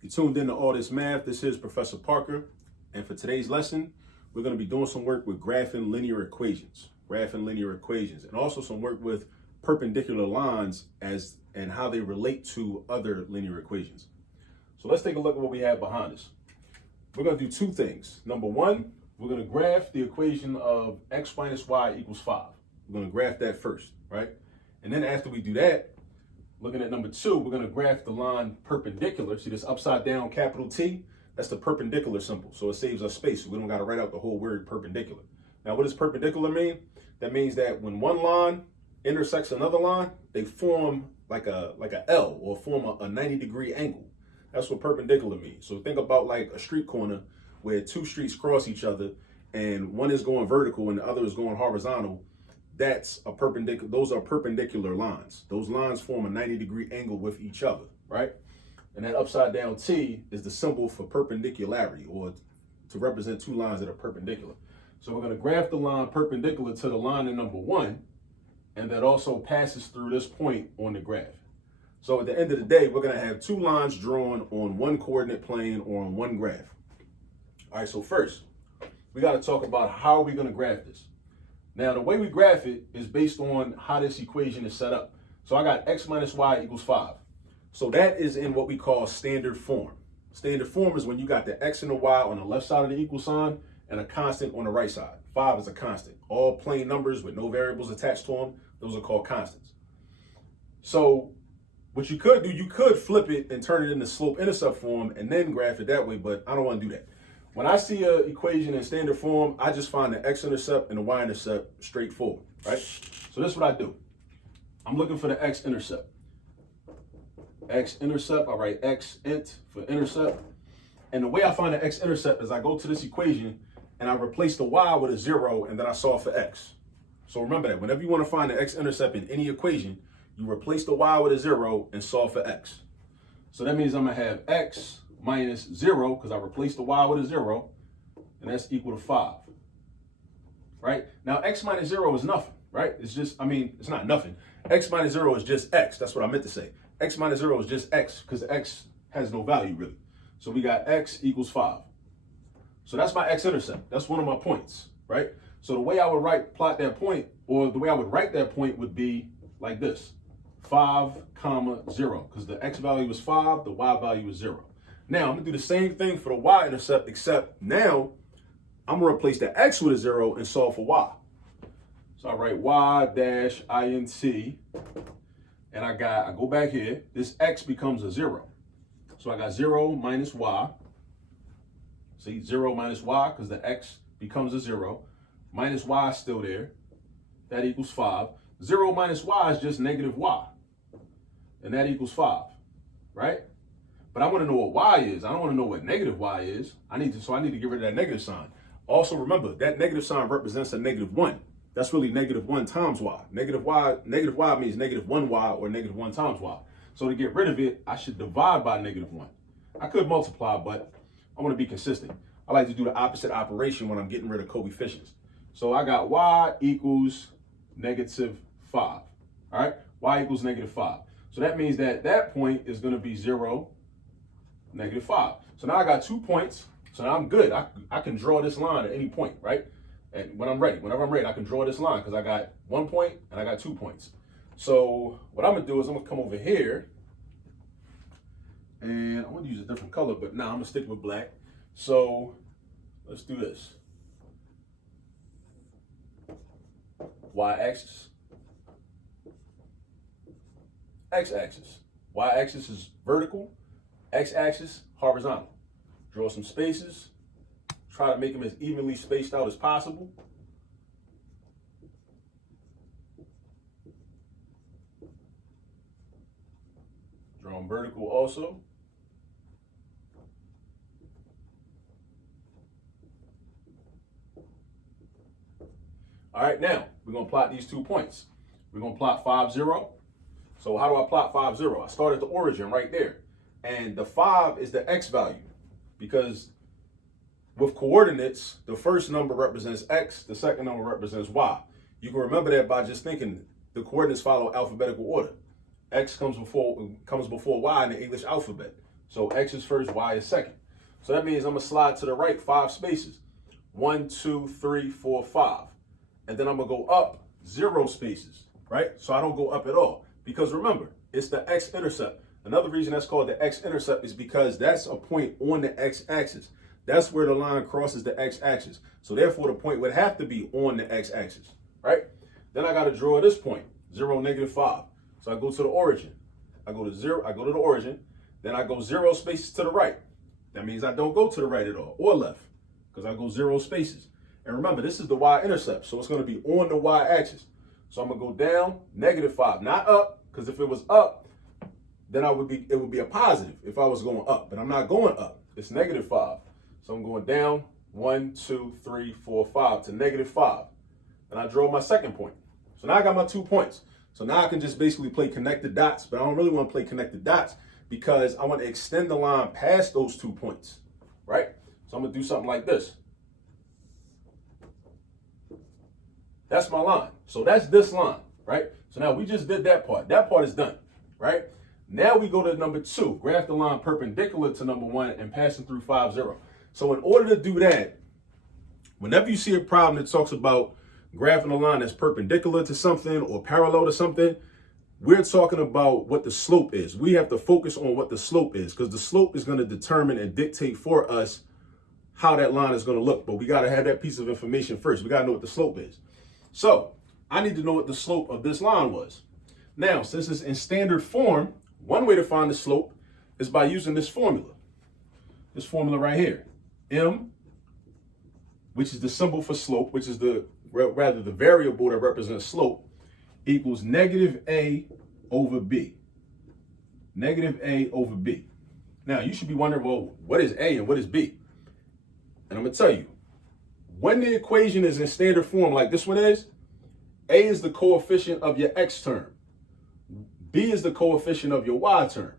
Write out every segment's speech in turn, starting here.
You tuned into All This Math. This is Professor Parker. And for today's lesson, we're going to be doing some work with graphing linear equations. And also some work with perpendicular lines and how they relate to other linear equations. So let's take a look at what we have behind us. We're going to do two things. Number one, we're going to graph the equation of x minus y equals 5. We're going to graph that first, right? And then after we do that, looking at number two, we're going to graph the line perpendicular. See this upside down capital T? That's the perpendicular symbol. So it saves us space. So we don't got to write out the whole word perpendicular. Now, what does perpendicular mean? That means that when one line intersects another line, they form like a L, or form a 90-degree angle. That's what perpendicular means. So think about like a street corner where two streets cross each other and one is going vertical and the other is going horizontal. That's a perpendicular. Those are perpendicular lines. Those lines form a 90-degree angle with each other, right? And that upside down T is the symbol for perpendicularity, or to represent two lines that are perpendicular. So we're going to graph the line perpendicular to the line in number one, and that also passes through this point on the graph. So at the end of the day, we're going to have two lines drawn on one coordinate plane or on one graph. All right, so first, we got to talk about how are we going to graph this. Now, the way we graph it is based on how this equation is set up. So I got x minus y equals 5. So that is in what we call standard form. Standard form is when you got the x and the y on the left side of the equal sign and a constant on the right side. 5 is a constant. All plain numbers with no variables attached to them, those are called constants. So what you could do, you could flip it and turn it into slope-intercept form and then graph it that way, but I don't want to do that. When I see an equation in standard form, I just find the x-intercept and the y-intercept straightforward, right? So this is what I do. I'm looking for the x-intercept. X-intercept, I write x-int for intercept. And the way I find the x-intercept is I go to this equation and I replace the y with a 0 and then I solve for x. So remember that whenever you want to find the x-intercept in any equation, you replace the y with a 0 and solve for x. So that means I'm going to have x minus 0, because I replaced the y with a 0, and that's equal to 5. Right? Now, x minus 0 is nothing, right? It's just, it's not nothing. X minus 0 is just x. That's what I meant to say. X minus 0 is just x, because x has no value, really. So we got x equals 5. So that's my x-intercept. That's one of my points, right? So the way I would plot that point, or the way I would write that point would be like this. 5, 0, because the x value is 5, the y value is 0. Now, I'm going to do the same thing for the y-intercept, except now I'm going to replace the x with a 0 and solve for y. So I write y dash int, and I go back here. This x becomes a 0. So I got 0 minus y. See, 0 minus y, because the x becomes a 0. Minus y is still there. That equals 5. 0 minus y is just negative y. And that equals 5, right? But I want to know what y is. I don't want to know what negative y is. I need to get rid of that negative sign. Also remember, that negative sign represents a negative 1. That's really negative 1 times y. Negative y means negative 1y or negative 1 times y. So to get rid of it, I should divide by negative 1. I could multiply, but I want to be consistent. I like to do the opposite operation when I'm getting rid of coefficients. So I got y equals negative 5. All right? Y equals negative 5. So that means that that point is going to be 0, negative 5. So now I got 2 points. So now I'm good. I can draw this line at any point, right? And whenever I'm ready, I can draw this line because I got 1 point and I got 2 points. So what I'm going to do is I'm going to come over here. And I want to use a different color, but now I'm going to stick with black. So let's do this. Y-axis. X-axis. Y-axis is vertical. X-axis, horizontal. Draw some spaces. Try to make them as evenly spaced out as possible. Draw them vertical also. All right, now we're going to plot these 2 points. We're going to plot 5, 0. So how do I plot 5, 0? I start at the origin right there. And the 5 is the x value, because with coordinates, the first number represents x, the second number represents y. You can remember that by just thinking the coordinates follow alphabetical order. X comes before y in the English alphabet. So x is first, y is second. So that means I'm gonna slide to the right 5 spaces. 1, 2, 3, 4, 5. And then I'm gonna go up 0 spaces, right? So I don't go up at all. Because remember, it's the x-intercept. Another reason that's called the x-intercept is because that's a point on the x-axis. That's where the line crosses the x-axis. So therefore, the point would have to be on the x-axis, right? Then I gotta draw this point, 0, -5. So I go to the origin. I go to 0, I go to the origin. Then I go 0 spaces to the right. That means I don't go to the right at all, or left, because I go 0 spaces. And remember, this is the y-intercept, so it's gonna be on the y-axis. So I'm gonna go down, -5, not up, because if it was up, then it would be a positive if I was going up, but I'm not going up. It's -5. So I'm going down 1, 2, 3, 4, 5 to -5. And I draw my second point. So now I got my 2 points. So now I can just basically play connected dots, but I don't really want to play connected dots because I want to extend the line past those 2 points, right? So I'm gonna do something like this. That's my line. So that's this line, right? So now we just did that part. That part is done, right? Now we go to number 2, graph the line perpendicular to number 1 and passing through 5, 0. So in order to do that, whenever you see a problem that talks about graphing a line that's perpendicular to something or parallel to something, we're talking about what the slope is. We have to focus on what the slope is because the slope is going to determine and dictate for us how that line is going to look. But we got to have that piece of information first. We got to know what the slope is. So I need to know what the slope of this line was. Now, since it's in standard form, one way to find the slope is by using this formula. This formula right here. M, which is the symbol for slope, which is the variable that represents slope, equals -a over b. -a over b. Now, you should be wondering, well, what is a and what is b? And I'm going to tell you, when the equation is in standard form like this one is, a is the coefficient of your x term. B is the coefficient of your y term,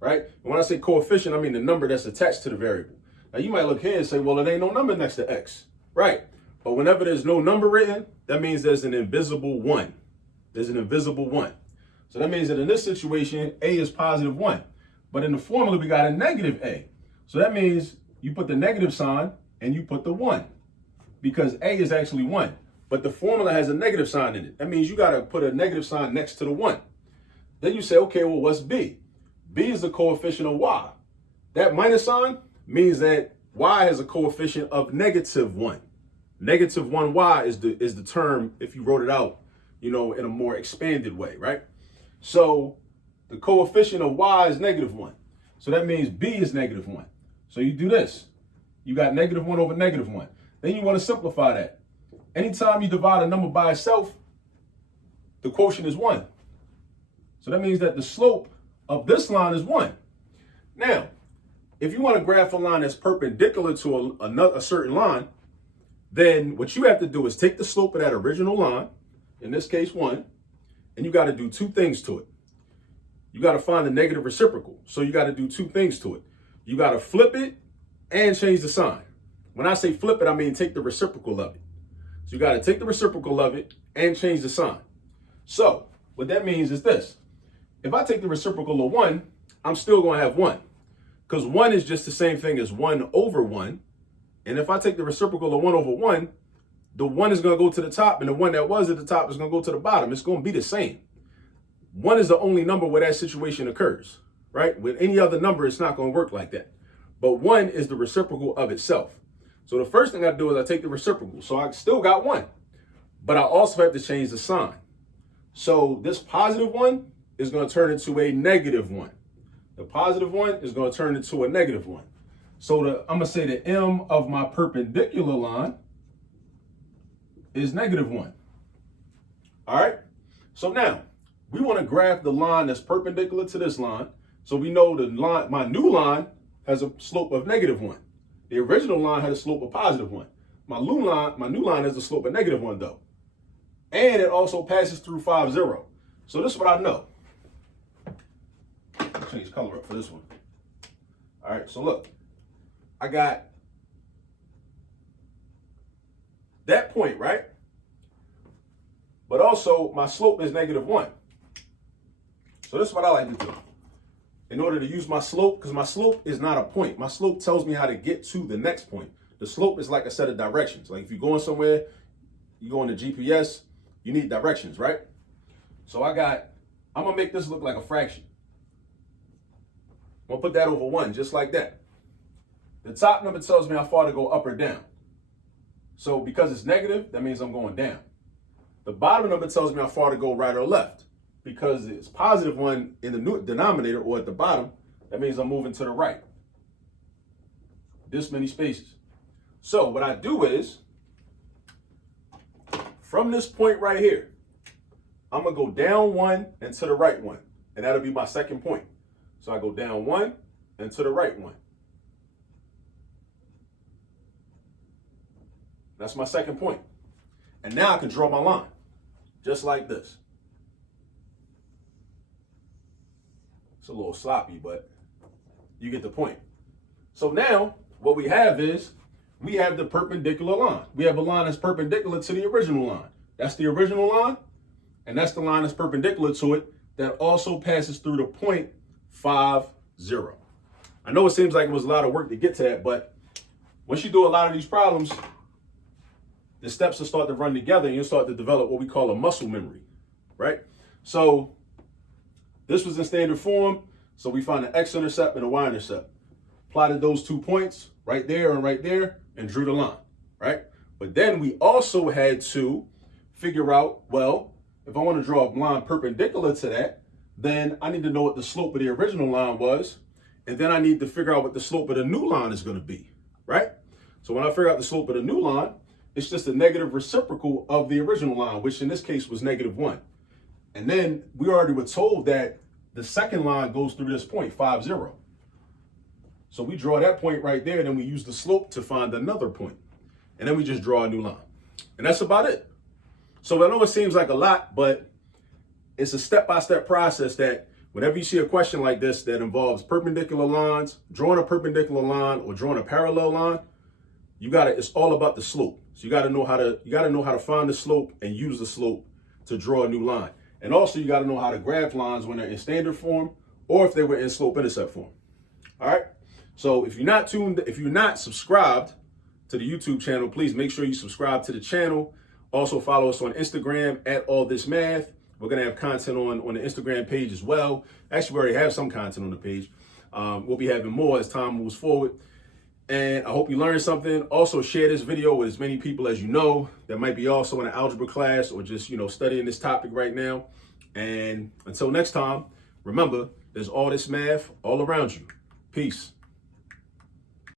right? And when I say coefficient, I mean the number that's attached to the variable. Now, you might look here and say, well, it ain't no number next to x, right? But whenever there's no number written, that means there's an invisible 1. There's an invisible 1. So that means that in this situation, a is +1. But in the formula, we got a -a. So that means you put the negative sign and you put the 1 because a is actually 1. But the formula has a negative sign in it. That means you got to put a negative sign next to the 1. Then you say, okay, well, what's b? B is the coefficient of y. That minus sign means that y has a coefficient of -1. -1y is the term if you wrote it out, in a more expanded way, right? So the coefficient of y is -1. So that means b is -1. So you do this. You got -1 over -1. Then you want to simplify that. Anytime you divide a number by itself, the quotient is 1. So that means that the slope of this line is 1. Now, if you want to graph a line that's perpendicular to a certain line, then what you have to do is take the slope of that original line, in this case 1, and you got to do 2 things to it. You got to find the negative reciprocal. So you got to do 2 things to it. You got to flip it and change the sign. When I say flip it, I mean take the reciprocal of it. So you got to take the reciprocal of it and change the sign. So what that means is this. If I take the reciprocal of 1, I'm still going to have 1. Because 1 is just the same thing as 1 over 1. And if I take the reciprocal of 1 over 1, the 1 is going to go to the top, and the 1 that was at the top is going to go to the bottom. It's going to be the same. 1 is the only number where that situation occurs, right? With any other number, it's not going to work like that. But 1 is the reciprocal of itself. So the first thing I do is I take the reciprocal. So I still got 1. But I also have to change the sign. So this +1 is going to turn into a -1. The +1 is going to turn into a -1. So I'm going to say the m of my perpendicular line is -1. All right. So now we want to graph the line that's perpendicular to this line. So we know the line, my new line has a slope of -1. The original line had a slope of +1. My new line has a slope of -1 though. And it also passes through 5, 0. So this is what I know. I'll change color up for this one. All right, so look, I got that point, right? But also my slope is -1. So this is what I like to do. in order to use my slope, because my slope is not a point. My slope tells me how to get to the next point. The slope is like a set of directions. Like if you're going somewhere, you go into GPS, you need directions, right? So I'm gonna make this look like a fraction. I'm gonna put that over 1, just like that. The top number tells me how far to go up or down. So because it's negative, that means I'm going down. The bottom number tells me how far to go right or left. Because it's positive 1 in the denominator or at the bottom, that means I'm moving to the right. This many spaces. So what I do is, from this point right here, I'm gonna go down 1 and to the right 1. And that'll be my second point. So I go down 1 and to the right 1. That's my second point. And now I can draw my line, just like this. It's a little sloppy, but you get the point. So now what we have is, we have the perpendicular line. We have a line that's perpendicular to the original line. That's the original line, and that's the line that's perpendicular to it that also passes through the point 5, 0. I know it seems like it was a lot of work to get to that, but once you do a lot of these problems, the steps will start to run together and you'll start to develop what we call a muscle memory, right? So this was in standard form. So we found the x-intercept and the y-intercept. Plotted those 2 points right there and drew the line, right? But then we also had to figure out, well, if I want to draw a line perpendicular to that, then I need to know what the slope of the original line was. And then I need to figure out what the slope of the new line is going to be, right? So when I figure out the slope of the new line, it's just a negative reciprocal of the original line, which in this case was -1. And then we already were told that the second line goes through this point, 5, 0. So we draw that point right there, and then we use the slope to find another point. And then we just draw a new line. And that's about it. So I know it seems like a lot, but it's a step-by-step process that whenever you see a question like this that involves perpendicular lines, drawing a perpendicular line or drawing a parallel line, it's all about the slope. So you gotta know how to find the slope and use the slope to draw a new line. And also you gotta know how to graph lines when they're in standard form or if they were in slope-intercept form. All right. So if you're not subscribed to the YouTube channel, please make sure you subscribe to the channel. Also follow us on Instagram at allthismath. We're gonna have content on the Instagram page as well. Actually, we already have some content on the page. We'll be having more as time moves forward. And I hope you learned something. Also share this video with as many people as you know that might be also in an algebra class or just, studying this topic right now. And until next time, remember, there's all this math all around you. Peace.